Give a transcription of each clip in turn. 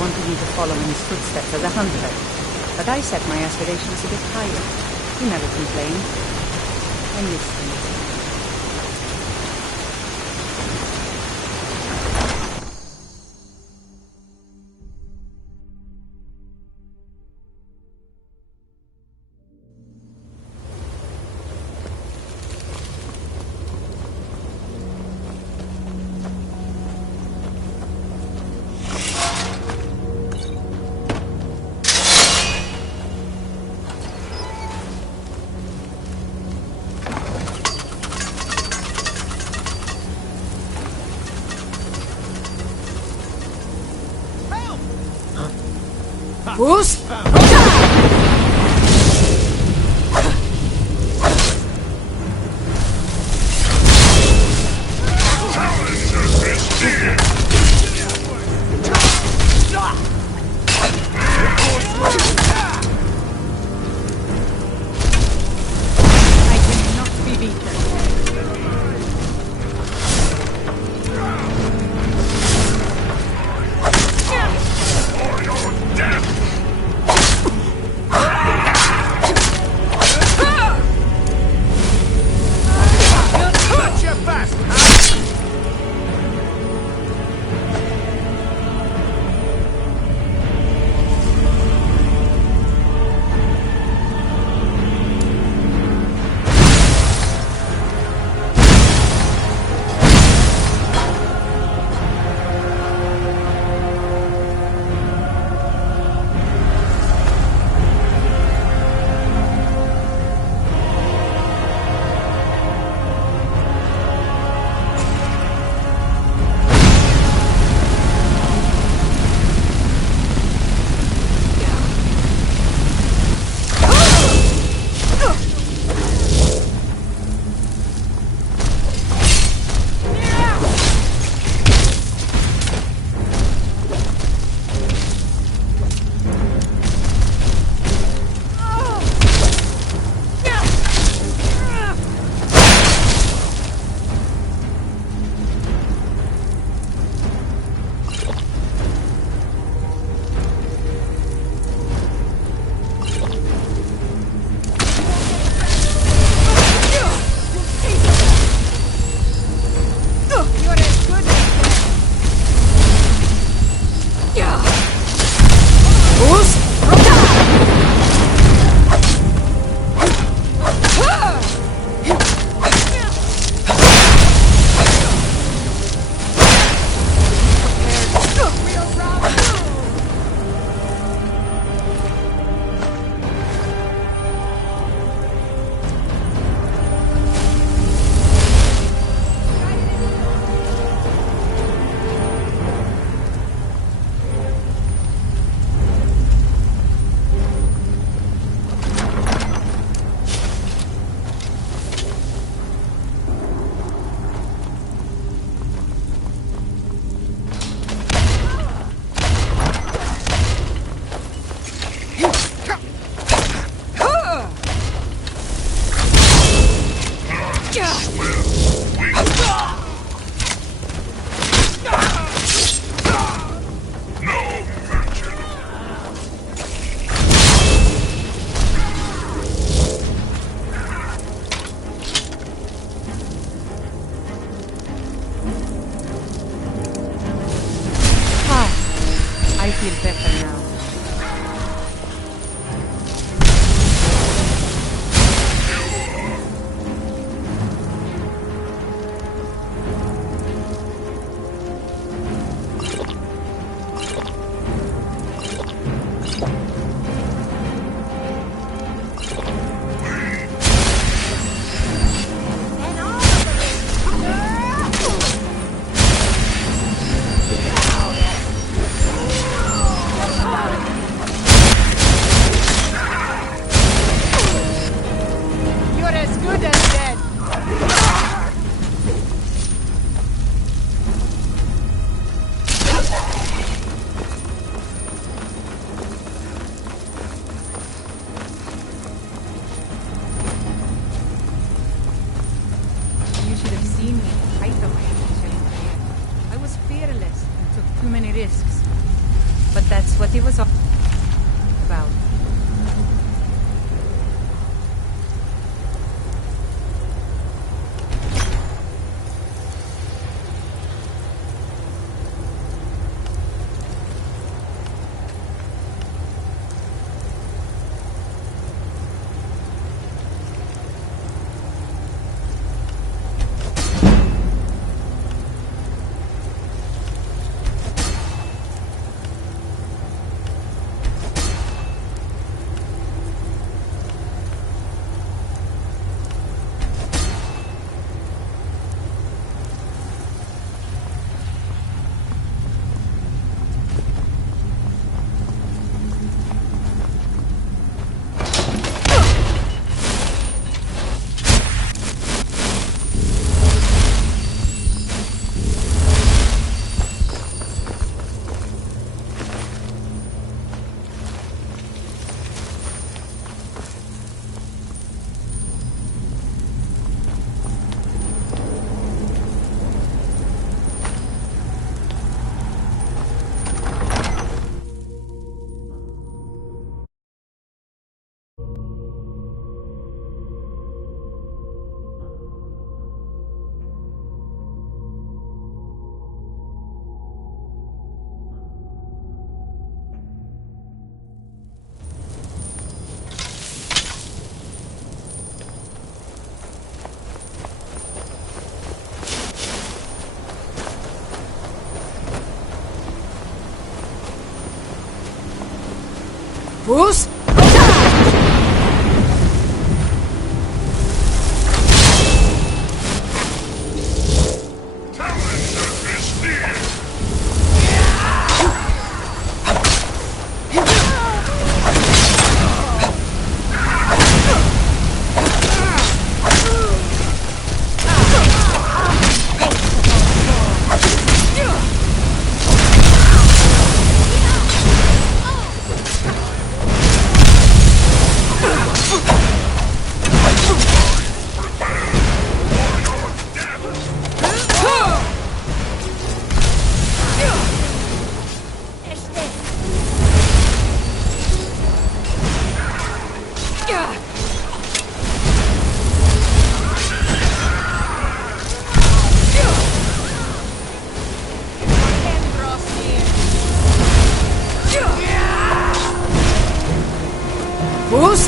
wanted me to follow in his footsteps as a hunter, but I set my aspirations a bit higher. He never complained. I missed him. Bruce? I cannot be beaten. For your death! was all about. Bruce? Boost?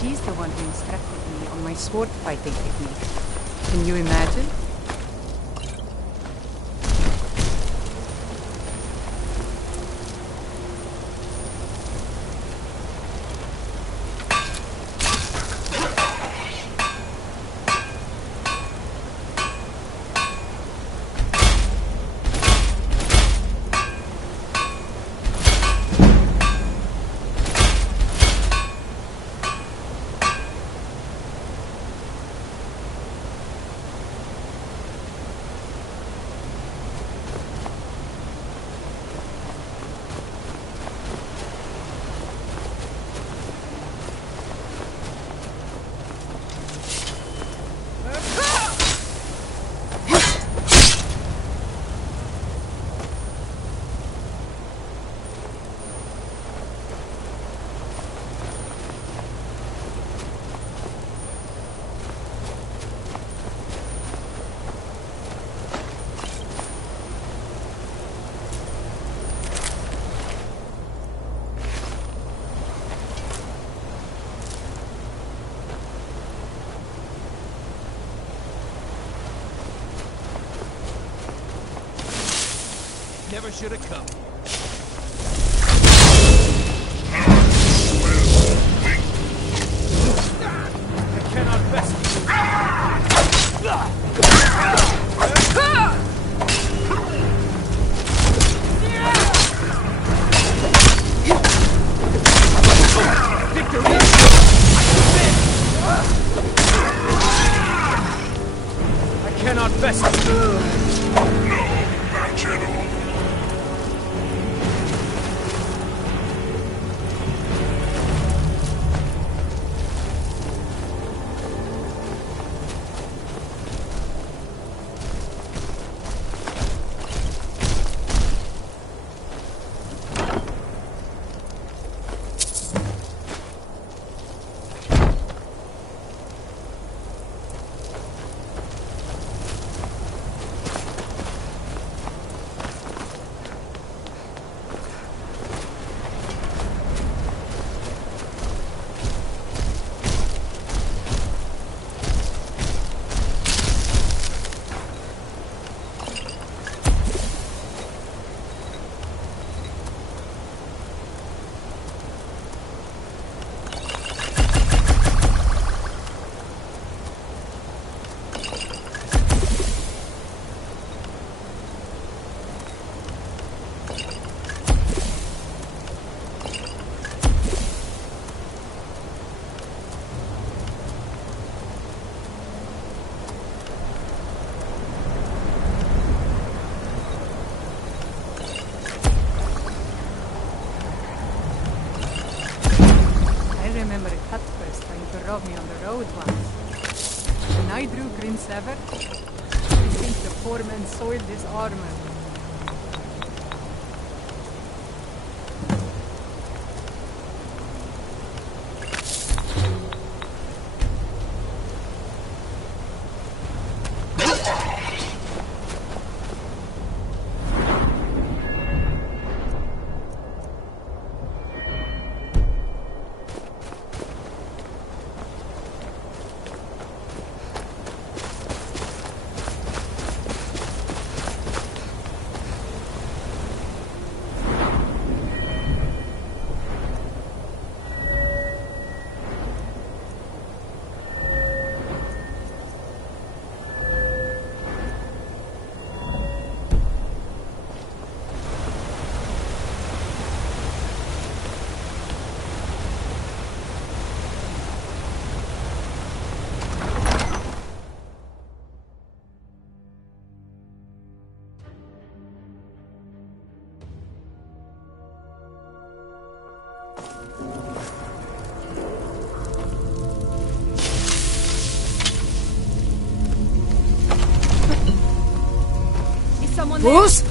She's the one who instructed me on my sword fighting technique. Can you imagine? never should have come. I cannot best cannot best. No, not General. Robbed me on the road once. When I drew Green Sever, I think the poor man soiled his armor. Bruce?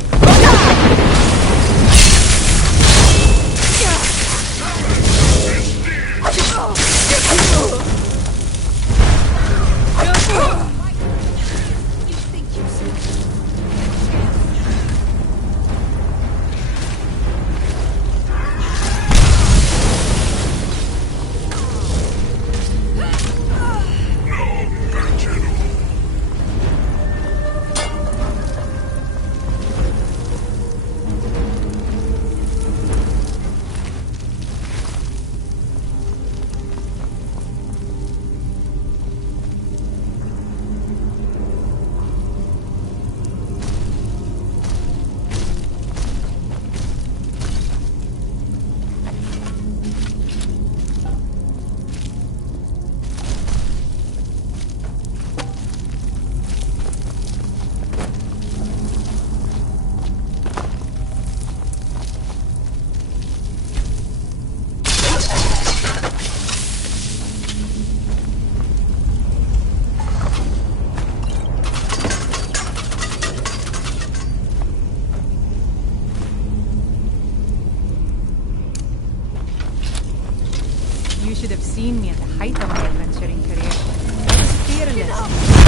You should have seen me at the height of my adventuring career. I was fearless.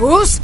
Bruce?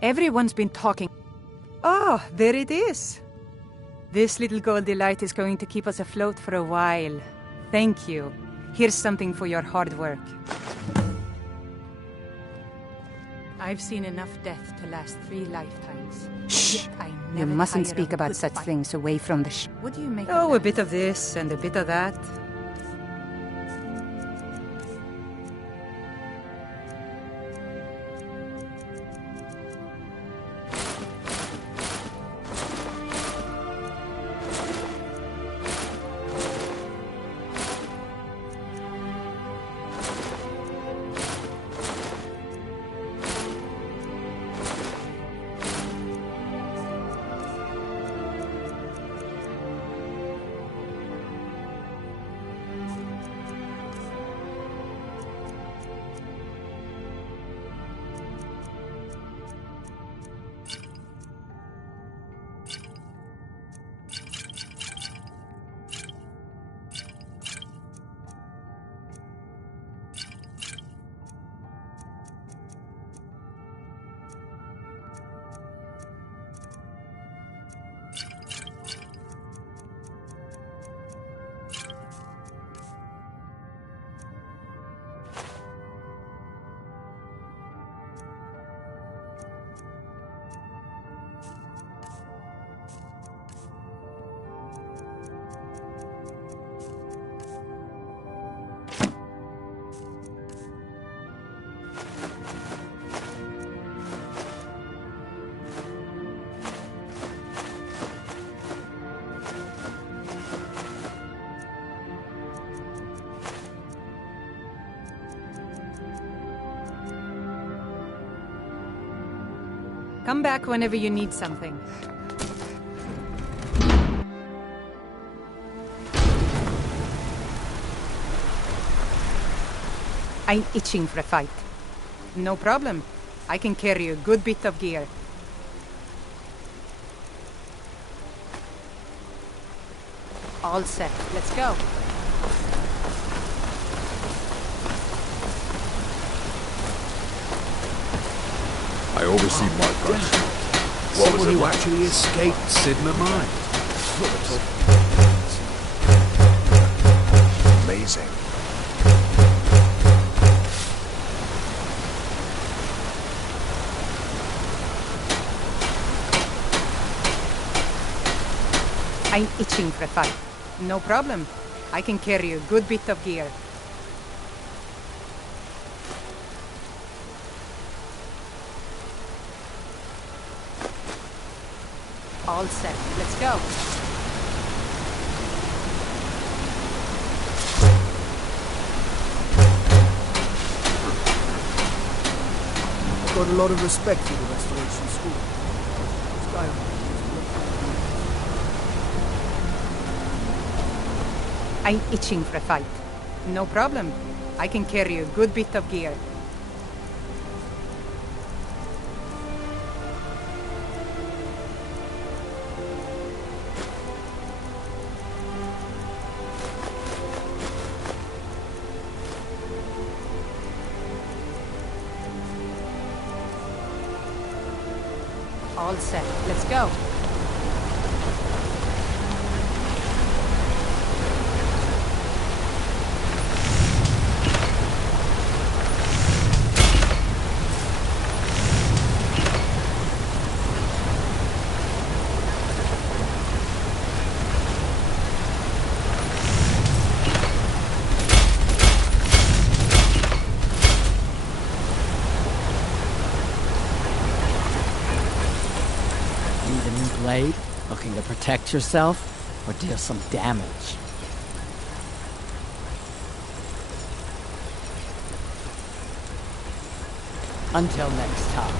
Everyone's been talking. Oh, there it is. This little goldy light is going to keep us afloat for a while. Thank you. Here's something for your hard work. I've seen enough death to last 3 lifetimes. Shh! You mustn't speak about such things away from the What do you make of that? A bit of this and a bit of that. Come back whenever you need something. I'm itching for a fight. No problem. I can carry a good bit of gear. All set. Let's go. I oversee markers. What was Someone it who like? actually escaped Sigma Mind. Amazing. I'm itching for a fight. No problem. I can carry a good bit of gear. All set. Let's go. I've got a lot of respect for the Restoration School. Skyrim. I'm itching for a fight. No problem. I can carry a good bit of gear. All set. Let's go. Need a new blade? Looking to protect yourself? Or deal some damage? Until next time.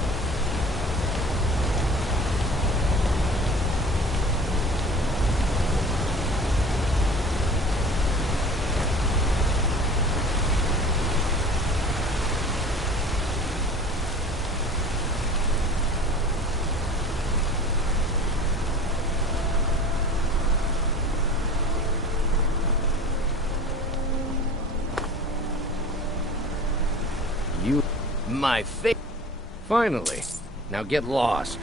You... my face. Finally. Now get lost.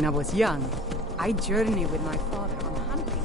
When I was young, I journeyed with my father on hunting.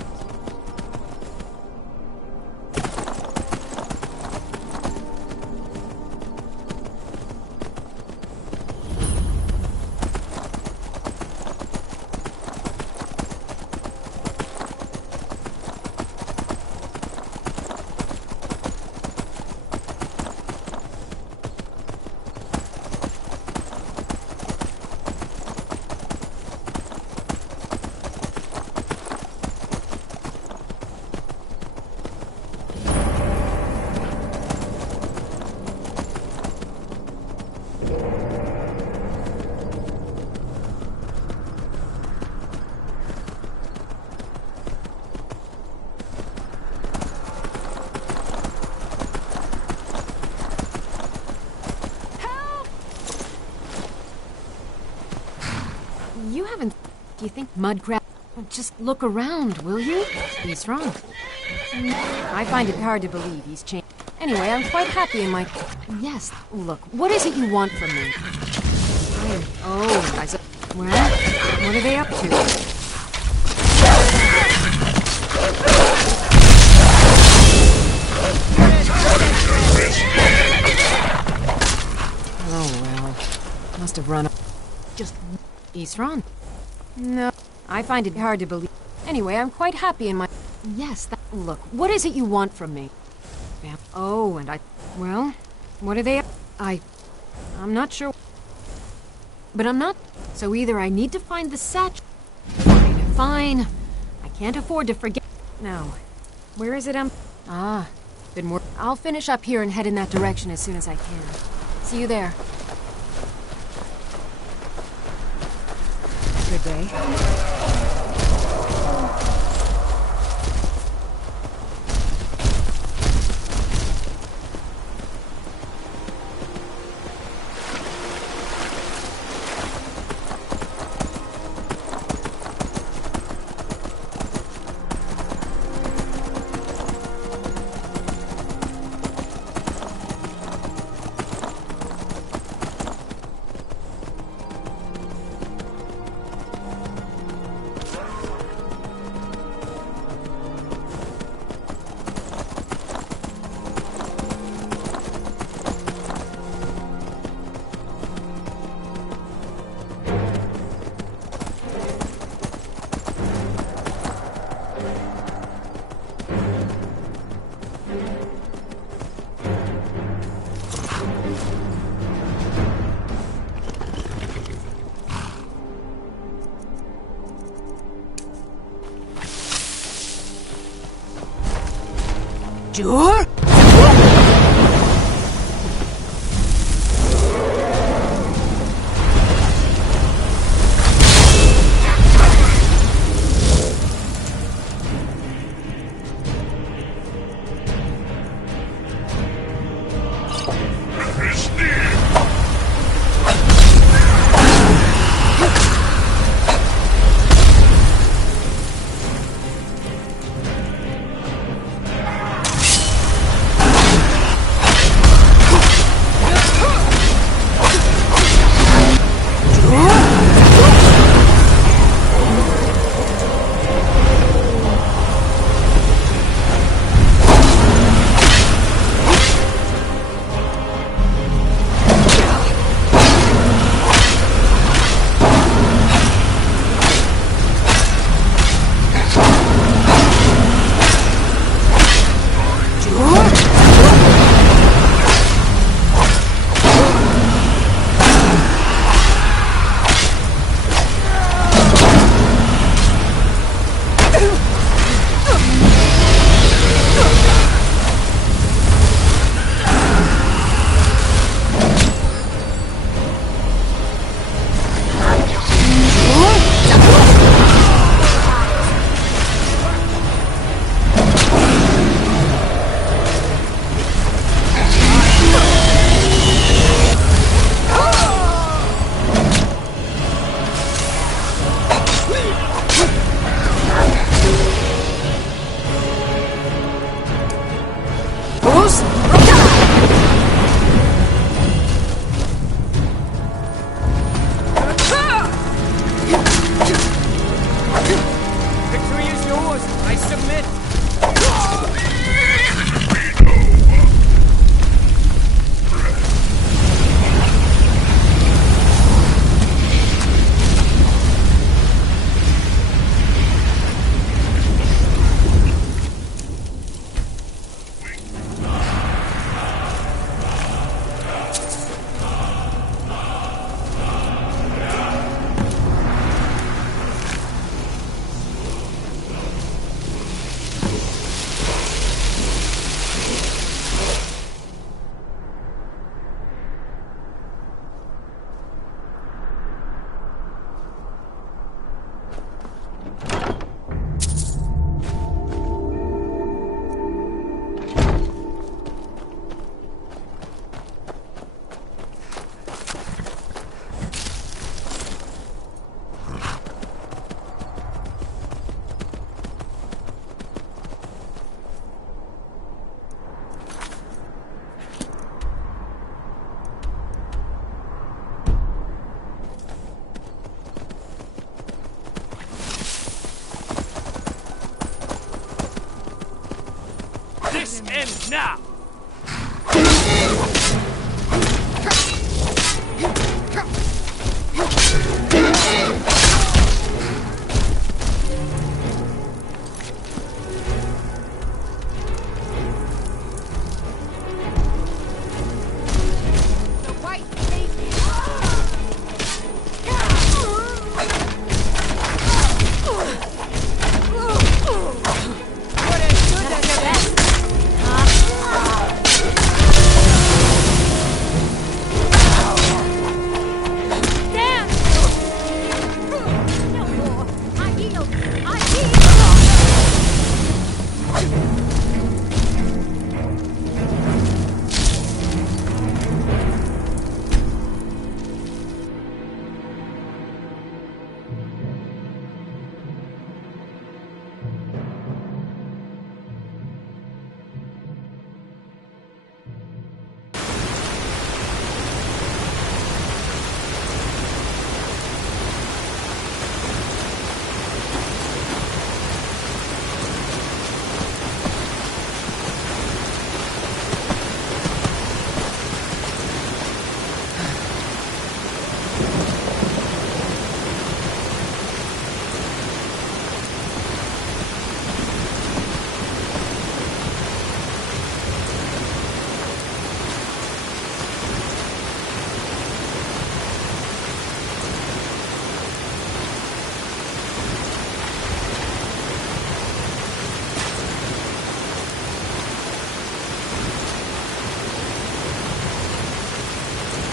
You haven't... Do you think mudcrab... Just look around, will you? He's wrong. I find it hard to believe he's changed. Anyway, I'm quite happy in my... Yes, look, what is it you want from me? Oh, I saw... Well, what are they up to? Oh, well. Must have run... Just... Isran? No, I find it hard to believe. Anyway, I'm quite happy in my... Yes, look, what is it you want from me? Oh, and I... Well, what are they... I'm not sure. But I'm not... So either I need to find the satchel... Fine. I can't afford to forget... No. Where is it, been more... I'll finish up here and head in that direction as soon as I can. See you there. Good day. Sure?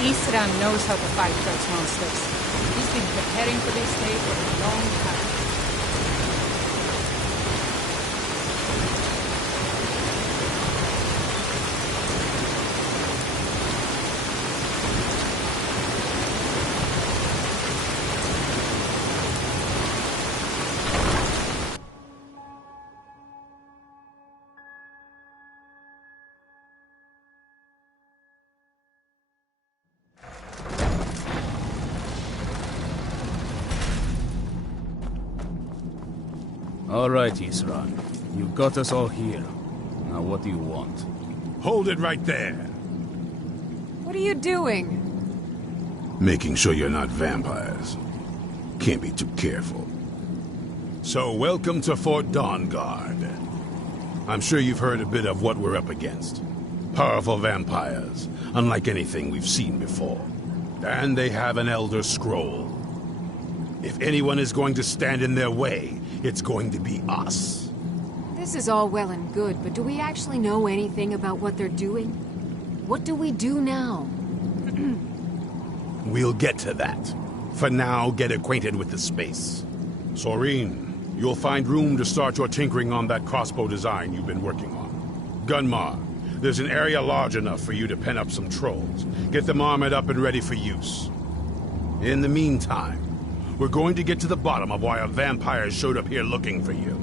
Isran knows how to fight those monsters. He's been preparing for this day for a long time. All right, Isran. You've got us all here. Now what do you want? Hold it right there. What are you doing? Making sure you're not vampires. Can't be too careful. So, welcome to Fort Dawnguard. I'm sure you've heard a bit of what we're up against. Powerful vampires, unlike anything we've seen before. And they have an Elder Scroll. If anyone is going to stand in their way, it's going to be us. This is all well and good, but do we actually know anything about what they're doing? What do we do now? We'll get to that. For now, get acquainted with the space. Soreen, you'll find room to start your tinkering on that crossbow design you've been working on. Gunmar, there's an area large enough for you to pen up some trolls. Get them armored up and ready for use. In the meantime, we're going to get to the bottom of why a vampire showed up here looking for you.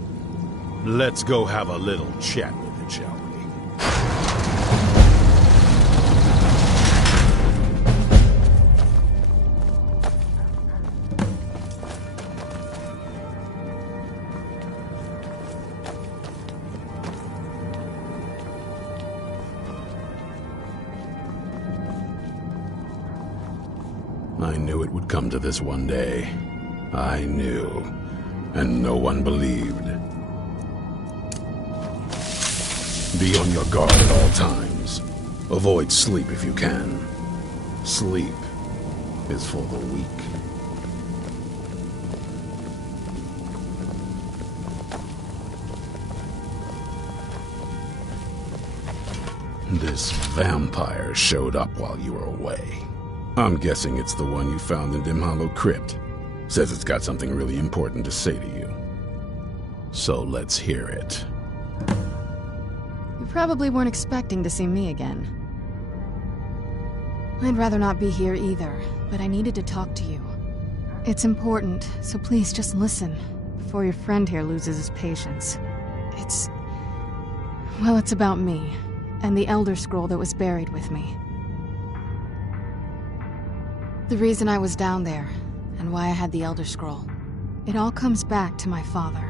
Let's go have a little chat with it, shall we? I knew it would come to this one day. I knew. And no one believed. Be on your guard at all times. Avoid sleep if you can. Sleep is for the weak. This vampire showed up while you were away. I'm guessing it's the one you found in Dim Hollow Crypt. Says it's got something really important to say to you. So let's hear it. You probably weren't expecting to see me again. I'd rather not be here either, but I needed to talk to you. It's important, so please just listen, before your friend here loses his patience. Well, it's about me, and the Elder Scroll that was buried with me. The reason I was down there, and why I had the Elder Scroll. It all comes back to my father.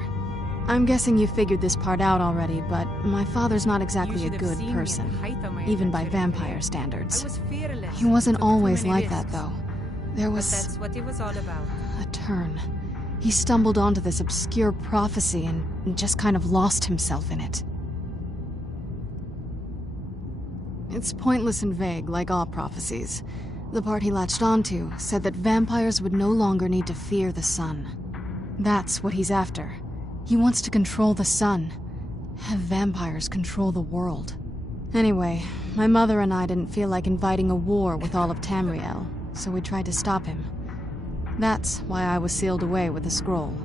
I'm guessing you figured this part out already, but my father's not exactly a good person, even by vampire standards. He wasn't always like that, though. There was That's what it was all about. a turn. He stumbled onto this obscure prophecy and just kind of lost himself in it. It's pointless and vague, like all prophecies. The part he latched onto said that vampires would no longer need to fear the sun. That's what he's after. He wants to control the sun. Have vampires control the world. Anyway, my mother and I didn't feel like inviting a war with all of Tamriel, so we tried to stop him. That's why I was sealed away with the scroll.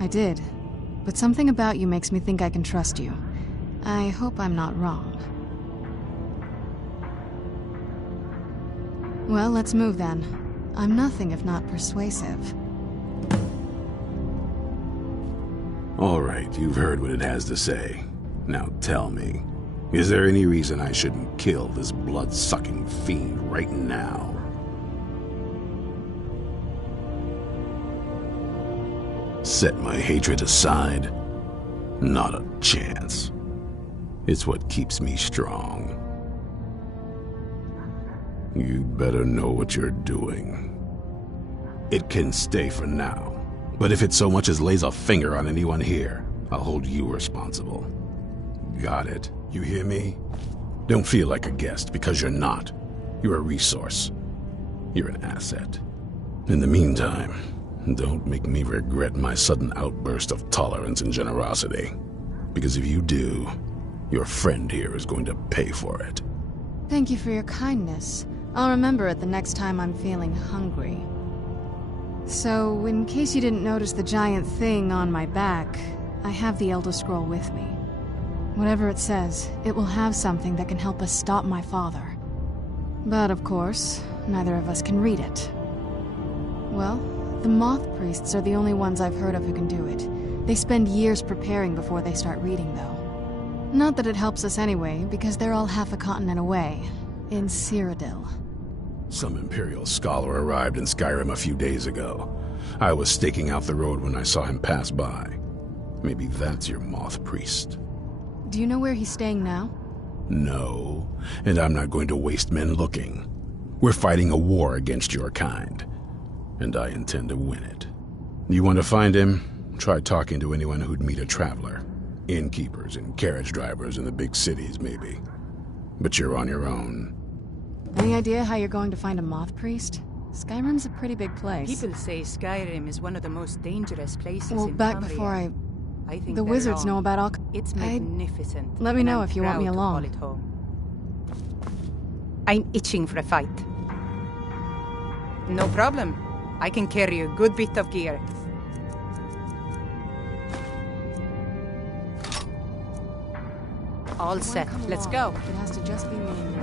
I did, but something about you makes me think I can trust you. I hope I'm not wrong. Well, let's move then. I'm nothing if not persuasive. All right, you've heard what it has to say. Now tell me, is there any reason I shouldn't kill this blood-sucking fiend right now? Set my hatred aside? Not a chance. It's what keeps me strong. You'd better know what you're doing. It can stay for now, but if it so much as lays a finger on anyone here, I'll hold you responsible. Got it? You hear me? Don't feel like a guest, because you're not. You're a resource. You're an asset. In the meantime, don't make me regret my sudden outburst of tolerance and generosity. Because if you do, your friend here is going to pay for it. Thank you for your kindness. I'll remember it the next time I'm feeling hungry. So, in case you didn't notice the giant thing on my back, I have the Elder Scroll with me. Whatever it says, it will have something that can help us stop my father. But of course, neither of us can read it. Well, the Moth Priests are the only ones I've heard of who can do it. They spend years preparing before they start reading, though. Not that it helps us anyway, because they're all half a continent away, in Cyrodiil. Some Imperial scholar arrived in Skyrim a few days ago. I was staking out the road when I saw him pass by. Maybe that's your Moth Priest. Do you know where he's staying now? No, and I'm not going to waste men looking. We're fighting a war against your kind, and I intend to win it. You want to find him? Try talking to anyone who'd meet a traveler. Innkeepers and carriage drivers in the big cities, maybe. But you're on your own. Any idea how you're going to find a Moth Priest? Skyrim's a pretty big place. People say Skyrim is one of the most dangerous places Well, in back Tamriel. before I think the they're wizards wrong. know about all... It's magnificent. Let me and know I'm if you want me proud to along. call it home. I'm itching for a fight. No problem. I can carry a good bit of gear. All set. Let's go. It has to just be me and you.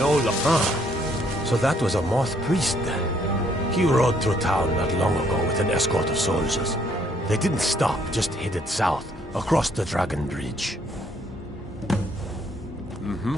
No, so that was a Moth priest then. He rode through town not long ago with an escort of soldiers. They didn't stop, just headed south, across the Dragon Bridge. Mm-hmm.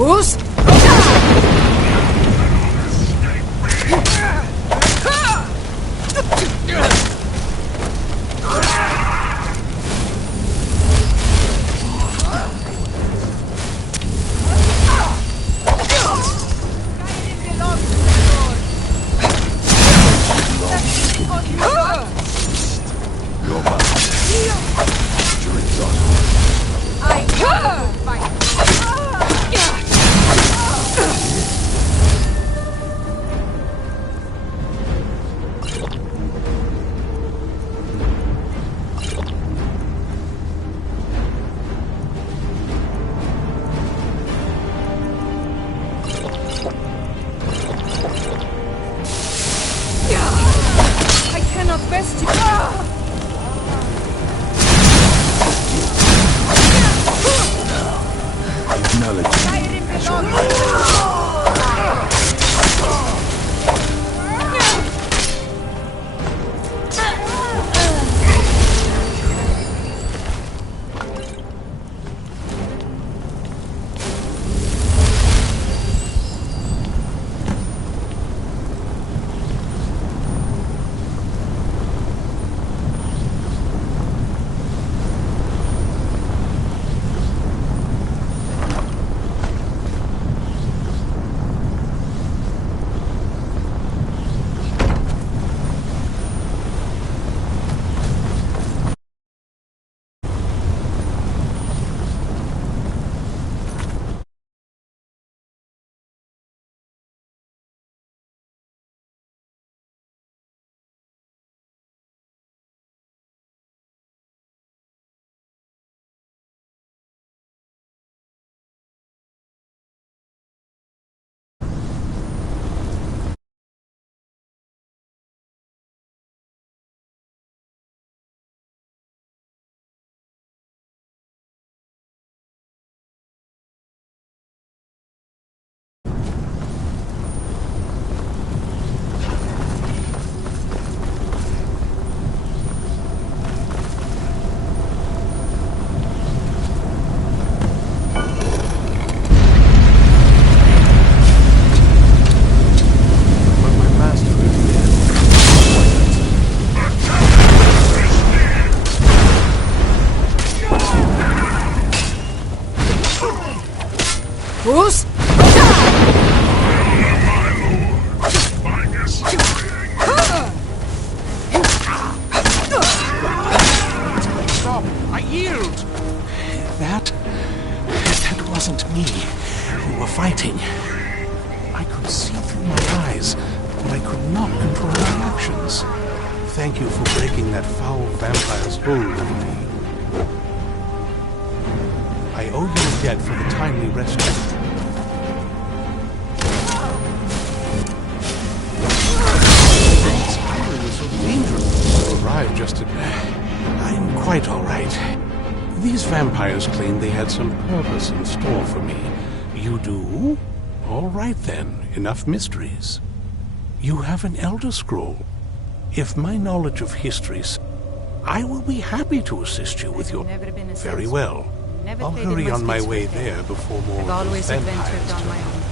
Who's? Who's? Stop! I yield! That wasn't me who were fighting. I could see through my eyes, but I could not control my actions. Thank you for breaking that foul vampire's hold over me. I owe you a debt for the timely rescue. Skyrim is so dangerous. You arrived just at... I'm quite all right. These vampires claim they had some purpose in store for me. You do? All right then, enough mysteries. You have an Elder Scroll. If my knowledge of histories, I will be happy to assist you with your... Very well. I'll hurry on my way there before more I've always vampires adventured on turn my up. own terms.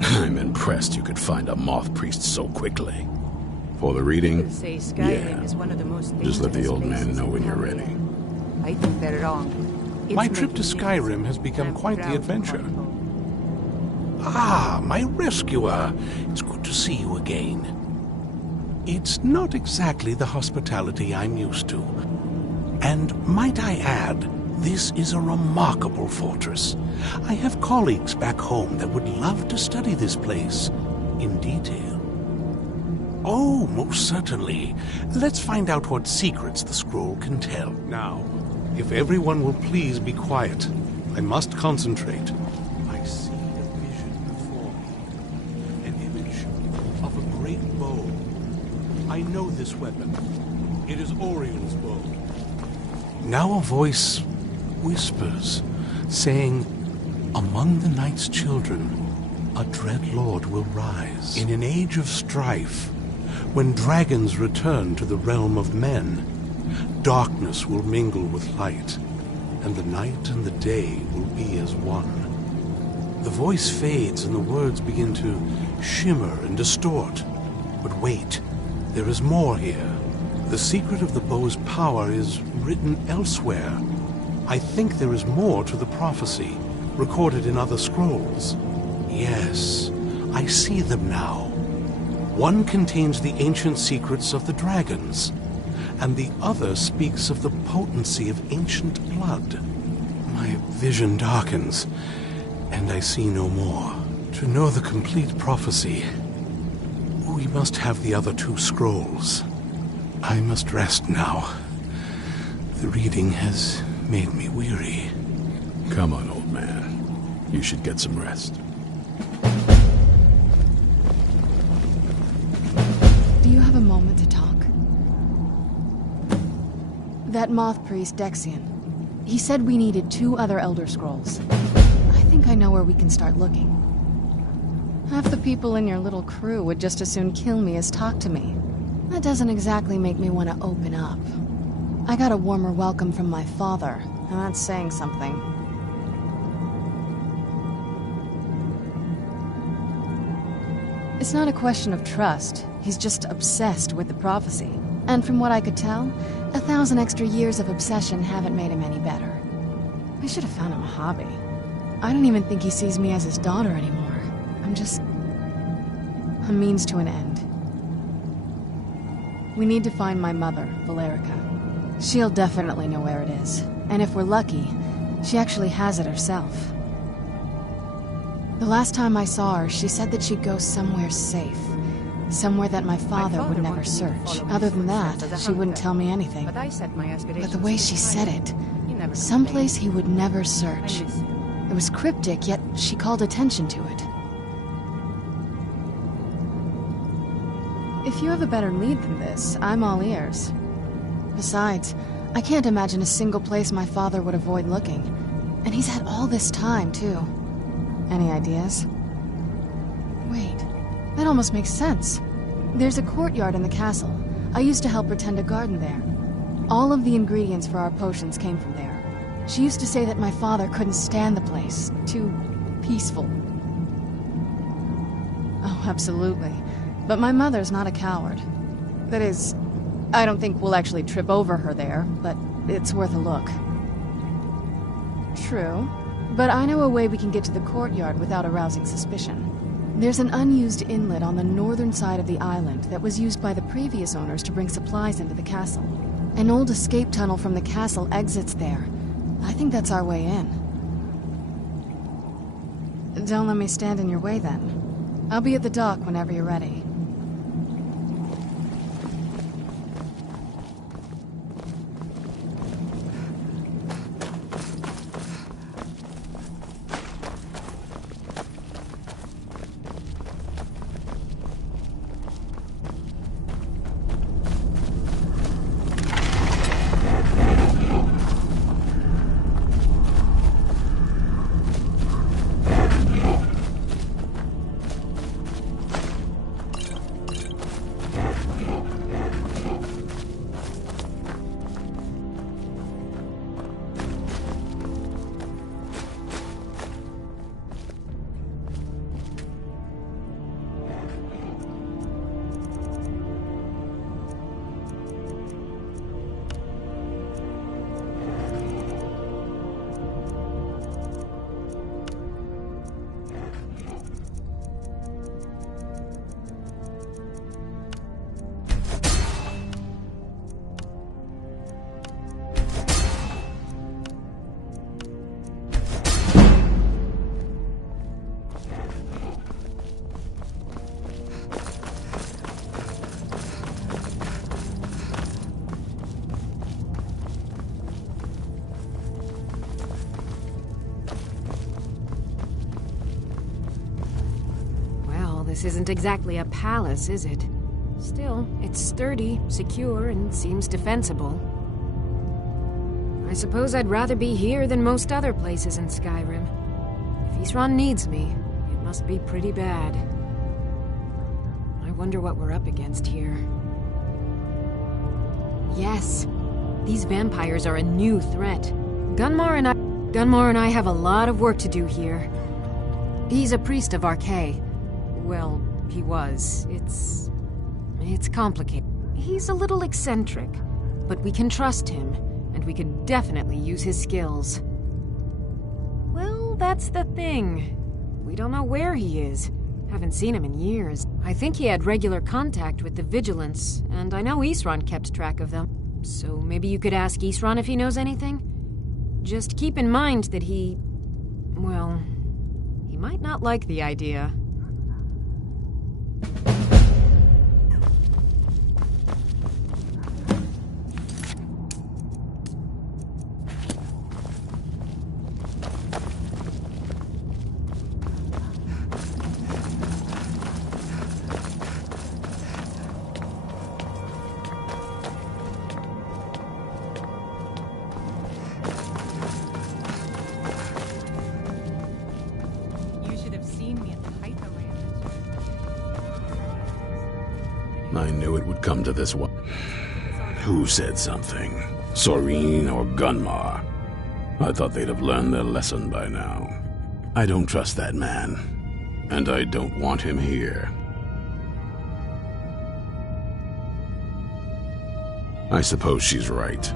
I'm impressed you could find a moth priest so quickly. For the reading? People say Skyrim Yeah. is one of the most Just let the dangerous old man places know in when you're Hungary. ready. I think they're wrong. It's My trip to making me Skyrim has become I'm quite the proud adventure. of my Ah, my rescuer. It's good to see you again. It's not exactly the hospitality I'm used to. And might I add, this is a remarkable fortress. I have colleagues back home that would love to study this place in detail. Oh, most certainly. Let's find out what secrets the scroll can tell. Now, if everyone will please be quiet, I must concentrate. I see a vision before me, an image of a great bow. I know this weapon. It is Oriel's bow. Now a voice whispers, saying, "Among the night's children, a dread lord will rise. In an age of strife, when dragons return to the realm of men, darkness will mingle with light, and the night and the day will be as one." The voice fades and the words begin to shimmer and distort. But wait, there is more here. The secret of the bow's power is written elsewhere. I think there is more to the prophecy, recorded in other scrolls. Yes, I see them now. One contains the ancient secrets of the dragons, and the other speaks of the potency of ancient blood. My vision darkens, and I see no more. To know the complete prophecy, we must have the other two scrolls. I must rest now. The reading has made me weary. Come on, old man. You should get some rest. Do you have a moment to talk? That moth priest, Dexian. He said we needed 2 other Elder Scrolls. I think I know where we can start looking. Half the people in your little crew would just as soon kill me as talk to me. That doesn't exactly make me want to open up. I got a warmer welcome from my father, and that's saying something. It's not a question of trust. He's just obsessed with the prophecy. And from what I could tell, 1,000 extra years of obsession haven't made him any better. I should have found him a hobby. I don't even think he sees me as his daughter anymore. I'm just a means to an end. We need to find my mother, Valerica. She'll definitely know where it is. And if we're lucky, she actually has it herself. The last time I saw her, she said that she'd go somewhere safe. Somewhere that my father would never search. Other than that, she wouldn't tell me anything. But the way she said it, someplace he would never search. It was cryptic, yet she called attention to it. If you have a better lead than this, I'm all ears. Besides, I can't imagine a single place my father would avoid looking. And he's had all this time, too. Any ideas? Wait, that almost makes sense. There's a courtyard in the castle. I used to help her tend a garden there. All of the ingredients for our potions came from there. She used to say that my father couldn't stand the place. Too peaceful. Oh, absolutely. But my mother's not a coward. That is, I don't think we'll actually trip over her there, but it's worth a look. True. But I know a way we can get to the courtyard without arousing suspicion. There's an unused inlet on the northern side of the island that was used by the previous owners to bring supplies into the castle. An old escape tunnel from the castle exits there. I think that's our way in. Don't let me stand in your way, then. I'll be at the dock whenever you're ready. This isn't exactly a palace, is it? Still, it's sturdy, secure, and seems defensible. I suppose I'd rather be here than most other places in Skyrim. If Isran needs me, it must be pretty bad. I wonder what we're up against here. Yes, these vampires are a new threat. Gunmar and I have a lot of work to do here. He's a priest of Arkay. Well, he was. It's complicated. He's a little eccentric, but we can trust him, and we could definitely use his skills. Well, that's the thing. We don't know where he is. Haven't seen him in years. I think he had regular contact with the Vigilance, and I know Isran kept track of them. So maybe you could ask Isran if he knows anything? Just keep in mind that he might not like the idea. I knew it would come to this one. Who said something? Soreen or Gunmar? I thought they'd have learned their lesson by now. I don't trust that man, and I don't want him here. I suppose she's right.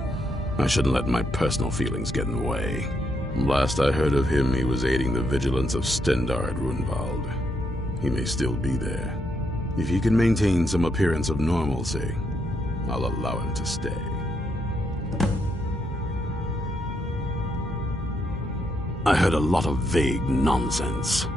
I shouldn't let my personal feelings get in the way. Last I heard of him, he was aiding the vigilance of Stendarr at Runvald. He may still be there. If he can maintain some appearance of normalcy, I'll allow him to stay. I heard a lot of vague nonsense.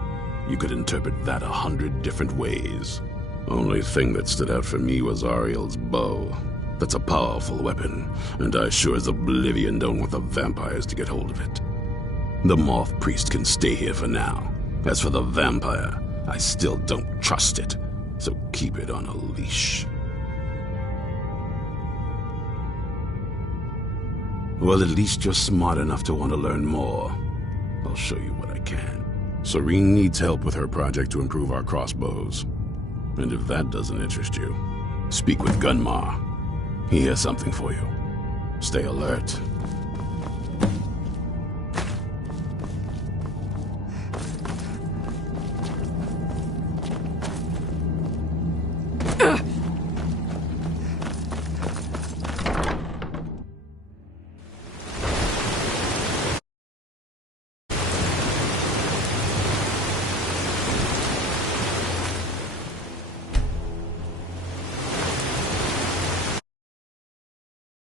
You could interpret that 100 different ways. Only thing that stood out for me was Ariel's bow. That's a powerful weapon, and I sure as oblivion don't want the vampires to get hold of it. The Moth Priest can stay here for now. As for the vampire, I still don't trust it, so keep it on a leash. Well, at least you're smart enough to want to learn more. I'll show you what I can. Soreen needs help with her project to improve our crossbows. And if that doesn't interest you, speak with Gunmar. He has something for you. Stay alert.